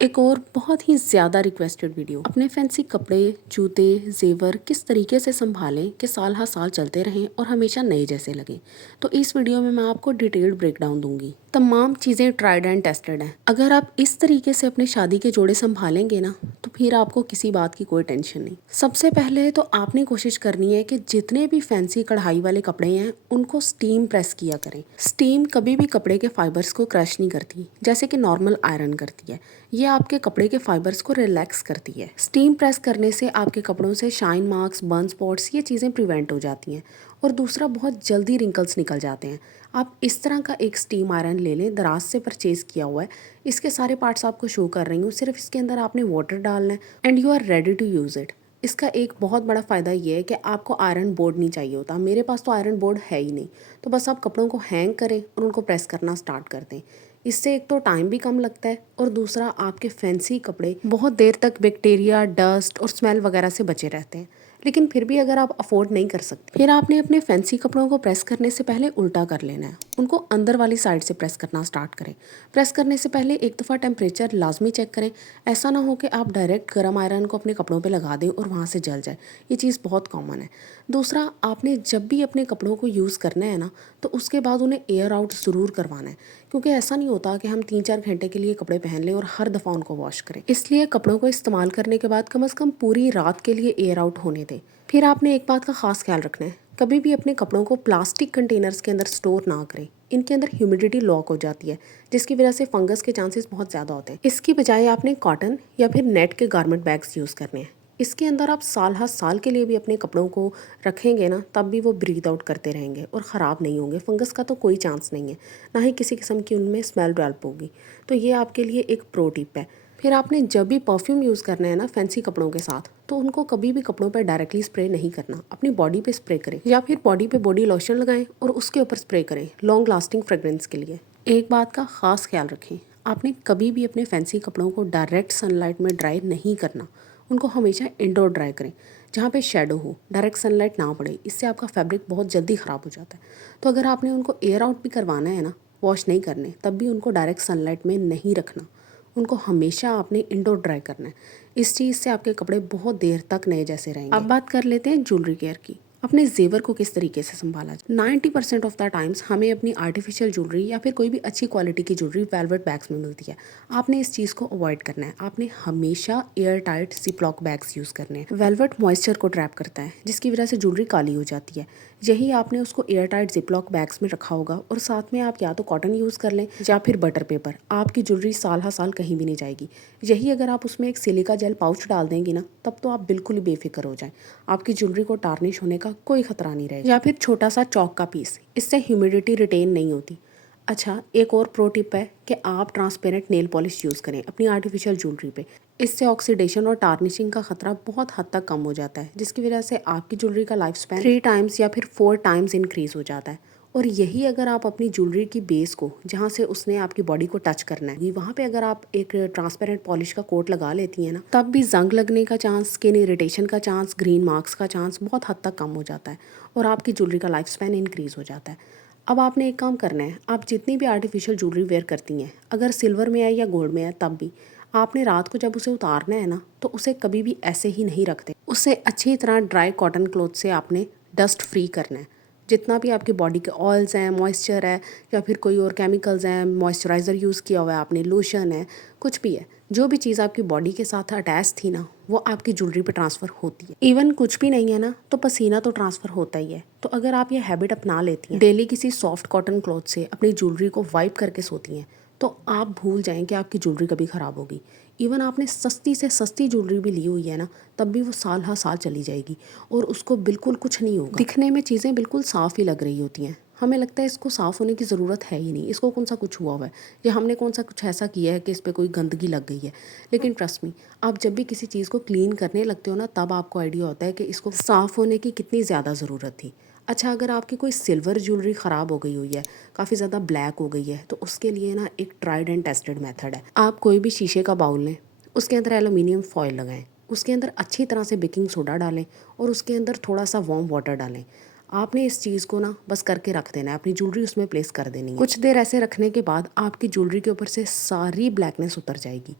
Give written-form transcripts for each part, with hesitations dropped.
एक और बहुत ही ज़्यादा रिक्वेस्टेड वीडियो, अपने फैंसी कपड़े, जूते, जेवर किस तरीके से संभालें कि साल हर साल चलते रहें और हमेशा नए जैसे लगें। तो इस वीडियो में मैं आपको डिटेल्ड ब्रेकडाउन दूंगी। तमाम चीज़ें ट्राइड एंड टेस्टेड हैं। अगर आप इस तरीके से अपने शादी के जोड़े संभालेंगे ना, तो फिर आपको किसी बात की कोई टेंशन नहीं। सबसे पहले तो आपने कोशिश करनी है कि जितने भी फैंसी कढ़ाई वाले कपड़े हैं उनको स्टीम प्रेस किया करें। स्टीम कभी भी कपड़े के फाइबर्स को क्रश नहीं करती, जैसे कि नॉर्मल आयरन करती है। ये आपके कपड़े के फाइबर्स को रिलैक्स करती है। स्टीम प्रेस करने से आपके कपड़ों से शाइन मार्क्स, बर्न स्पॉट्स, ये चीज़ें प्रिवेंट हो जाती हैं। और दूसरा, बहुत जल्दी रिंकल्स निकल जाते हैं। आप इस तरह का एक स्टीम आयरन ले लें, दराज से परचेज़ किया हुआ है। इसके सारे पार्ट्स आपको शो कर रही हूँ, सिर्फ इसके अंदर आपने वाटर डालना है and you are ready to use it. इसका एक बहुत बड़ा फ़ायदा ये है कि आपको आयरन बोर्ड नहीं चाहिए होता। मेरे पास तो आयरन बोर्ड है ही नहीं, तो बस आप कपड़ों को हैंग करें और उनको प्रेस करना स्टार्ट कर दें। इससे एक तो टाइम भी कम लगता है और दूसरा, आपके फैंसी कपड़े बहुत देर तक बैक्टीरिया, डस्ट और स्मेल वगैरह से बचे रहते हैं। लेकिन फिर भी अगर आप अफोर्ड नहीं कर सकते, फिर आपने अपने फैंसी कपड़ों को प्रेस करने से पहले उल्टा कर लेना है। उनको अंदर वाली साइड से प्रेस करना स्टार्ट करें। प्रेस करने से पहले एक दफ़ा टेम्परेचर लाजमी चेक करें। ऐसा ना हो कि आप डायरेक्ट गर्म आयरन को अपने कपड़ों पे लगा दें और वहाँ से जल जाए। ये चीज़ बहुत कॉमन है। दूसरा, आपने जब भी अपने कपड़ों को यूज़ करना है ना, तो उसके बाद उन्हें एयर आउट ज़रूर करवाना है। क्योंकि ऐसा नहीं होता कि हम 3-4 घंटे के लिए कपड़े पहन लें और हर दफ़ा उनको वॉश करें। इसलिए कपड़ों को इस्तेमाल करने के बाद कम से कम पूरी रात के लिए एयर आउट होने दें। फिर आपने एक बात का ख़ास ख्याल रखना है, कभी भी अपने कपड़ों को प्लास्टिक कंटेनर्स के अंदर स्टोर ना करें। इनके अंदर ह्यूमिडिटी लॉक हो जाती है, जिसकी वजह से फंगस के चांसेस बहुत ज़्यादा होते हैं। इसकी बजाय आपने कॉटन या फिर नेट के गारमेंट बैग्स यूज़ करने हैं। इसके अंदर आप साल हर साल के लिए भी अपने कपड़ों को रखेंगे ना, तब भी वो ब्रीथ आउट करते रहेंगे और ख़राब नहीं होंगे। फंगस का तो कोई चांस नहीं है, ना ही किसी किस्म की उनमें स्मेल डेवलप होगी। तो ये आपके लिए एक प्रो टिप है। फिर आपने जब भी परफ्यूम यूज़ करना है ना फैंसी कपड़ों के साथ, तो उनको कभी भी कपड़ों पर डायरेक्टली स्प्रे नहीं करना। अपनी बॉडी पे स्प्रे करें या फिर बॉडी पे बॉडी लोशन लगाएं और उसके ऊपर स्प्रे करें लॉन्ग लास्टिंग फ्रेग्रेंस के लिए। एक बात का ख़ास ख्याल रखें, आपने कभी भी अपने फैंसी कपड़ों को डायरेक्ट सनलाइट में ड्राई नहीं करना। उनको हमेशा इंडोर ड्राई करें, जहाँ पे शेडो हो, डायरेक्ट सनलाइट ना पड़े। इससे आपका फैब्रिक बहुत जल्दी ख़राब हो जाता है। तो अगर आपने उनको एयर आउट भी करवाना है ना, वॉश नहीं करने, तब भी उनको डायरेक्ट सनलाइट में नहीं रखना। उनको हमेशा आपने इंडोर ड्राई करना है। इस चीज़ से आपके कपड़े बहुत देर तक नए जैसे रहेंगे। अब बात कर लेते हैं ज्वेलरी केयर की। अपने जेवर को किस तरीके से संभाला जाए। 90% ऑफ द टाइम्स हमें अपनी आर्टिफिशियल ज्वेलरी या फिर कोई भी अच्छी क्वालिटी की ज्वेलरी वेलवेट बैग्स में मिलती है। आपने इस चीज़ को अवॉइड करना है। आपने हमेशा air tight ziplock bags use करने हैं। वेलवेट मॉइस्चर को ट्रैप करता है, जिसकी वजह से ज्वेलरी काली हो जाती है। यही आपने उसको एयर टाइट जिपलॉक बैग्स में रखा होगा और साथ में आप या तो कॉटन यूज़ कर लें या फिर बटर पेपर। आपकी ज्वेलरी साल हर साल कहीं भी नहीं जाएगी। यही अगर आप उसमें एक सिलिका जेल पाउच डाल देंगी ना, तब तो आप बिल्कुल ही बेफिक्र हो जाएं। आपकी ज्वेलरी को टार्निश होने का कोई खतरा नहीं रहेगा। या फिर छोटा सा चौक का पीस, इससे ह्यूमिडिटी रिटेन नहीं होती। अच्छा, एक और प्रो टिप है कि आप ट्रांसपेरेंट नेल पॉलिश यूज़ करें अपनी आर्टिफिशियल ज्वेलरी पे। इससे ऑक्सीडेशन और टार्निशिंग का खतरा बहुत हद तक कम हो जाता है, जिसकी वजह से आपकी ज्वेलरी का लाइफ स्पैन 3 टाइम्स या फिर 4 टाइम्स इंक्रीज हो जाता है। और यही अगर आप अपनी ज्वेलरी की बेस को, जहाँ से उसने आपकी बॉडी को टच करना है, वहाँ पे अगर आप एक ट्रांसपेरेंट पॉलिश का कोट लगा लेती हैं ना, तब भी जंग लगने का चांस, स्किन इरिटेशन का चांस, ग्रीन मार्क्स का चांस बहुत हद तक कम हो जाता है और आपकी ज्वेलरी का लाइफ स्पैन इंक्रीज हो जाता है। अब आपने एक काम करना है, आप जितनी भी आर्टिफिशियल ज्वेलरी वेयर करती हैं, अगर सिल्वर में है या गोल्ड में है, तब भी आपने रात को जब उसे उतारना है ना, तो उसे कभी भी ऐसे ही नहीं रखते। उसे अच्छी तरह ड्राई कॉटन क्लॉथ से आपने डस्ट फ्री करना है। जितना भी आपकी बॉडी के ऑयल्स हैं, मॉइस्चर है या फिर कोई और केमिकल्स हैं, मॉइस्चराइज़र यूज़ किया हुआ है आपने, लोशन है, कुछ भी है, जो भी चीज़ आपकी बॉडी के साथ अटैच थी ना, वो आपकी ज्वेलरी पे ट्रांसफ़र होती है। इवन कुछ भी नहीं है ना, तो पसीना तो ट्रांसफ़र होता ही है। तो अगर आप ये हैबिट अपना लेती हैं, डेली किसी सॉफ्ट कॉटन क्लॉथ से अपनी ज्वेलरी को वाइप करके सोती हैं, तो आप भूल जाएं कि आपकी ज्वेलरी कभी ख़राब होगी। इवन आपने सस्ती से सस्ती ज्वेलरी भी ली हुई है ना, तब भी वो साल हर साल चली जाएगी और उसको बिल्कुल कुछ नहीं होगा। दिखने में चीज़ें बिल्कुल साफ़ ही लग रही होती हैं। हमें लगता है इसको साफ़ होने की ज़रूरत है ही नहीं, इसको कौन सा कुछ हुआ है या हमने कौन सा कुछ ऐसा किया है कि इस पर कोई गंदगी लग गई है। लेकिन ट्रस्ट मी, आप जब भी किसी चीज़ को क्लीन करने लगते हो ना, तब आपको आइडिया होता है कि इसको साफ़ होने की कितनी ज़्यादा ज़रूरत थी। अच्छा, अगर आपकी कोई सिल्वर ज्वेलरी ख़राब हो गई हुई है, काफ़ी ज़्यादा ब्लैक हो गई है, तो उसके लिए ना एक ट्राइड एंड टेस्टेड मेथड है। आप कोई भी शीशे का बाउल लें, उसके अंदर एलुमिनियम फॉयल लगाएं, उसके अंदर अच्छी तरह से बेकिंग सोडा डालें और उसके अंदर थोड़ा सा वार्म वाटर डालें। आपने इस चीज़ को ना बस करके रख देना है, अपनी ज्वेलरी उसमें प्लेस कर देनी है। कुछ देर ऐसे रखने के बाद आपकी ज्वेलरी के ऊपर से सारी ब्लैकनेस उतर जाएगी।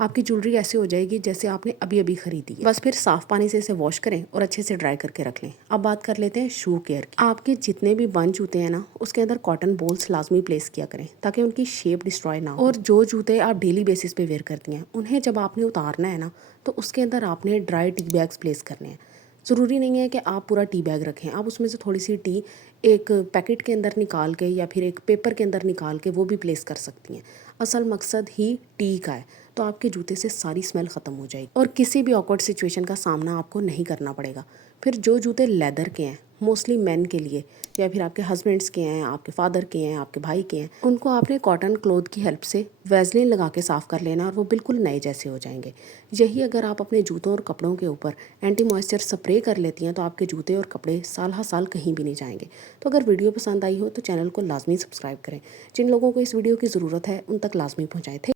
आपकी ज्वेलरी ऐसे हो जाएगी जैसे आपने अभी अभी खरीदी है। बस फिर साफ पानी से इसे वॉश करें और अच्छे से ड्राई करके रख लें। अब बात कर लेते हैं शू केयर की। आपके जितने भी बंद जूते हैं ना, उसके अंदर कॉटन बॉल्स लाजमी प्लेस किया करें ताकि उनकी शेप डिस्ट्रॉय ना हो। और जो जूते आप डेली बेसिस पे वेयर करती हैं, उन्हें जब आपने उतारना है ना, तो उसके अंदर आपने ड्राई टी बैग्स प्लेस करने हैं। ज़रूरी नहीं है कि आप पूरा टी बैग रखें, आप उसमें से थोड़ी सी टी एक पैकेट के अंदर निकाल के या फिर एक पेपर के अंदर निकाल के वो भी प्लेस कर सकती हैं। असल मकसद ही टी का है, तो आपके जूते से सारी स्मेल ख़त्म हो जाएगी और किसी भी ऑकवर्ड सिचुएशन का सामना आपको नहीं करना पड़ेगा। फिर जो जूते लेदर के हैं, मोस्टली मेन के लिए या फिर आपके हस्बैंड्स के हैं, आपके फादर के हैं, आपके भाई के हैं, उनको आपने कॉटन क्लॉथ की हेल्प से वैसलीन लगा के साफ़ कर लेना और वो बिल्कुल नए जैसे हो जाएंगे। यही अगर आप अपने जूतों और कपड़ों के ऊपर एंटी मॉइस्चर स्प्रे कर लेती हैं तो आपके जूते और कपड़े साल हर साल कहीं भी नहीं जाएंगे। तो अगर वीडियो पसंद आई हो तो चैनल को लाजमी सब्सक्राइब करें। जिन लोगों को इस वीडियो की ज़रूरत है उन तक लाजमी पहुँचाएँ थे।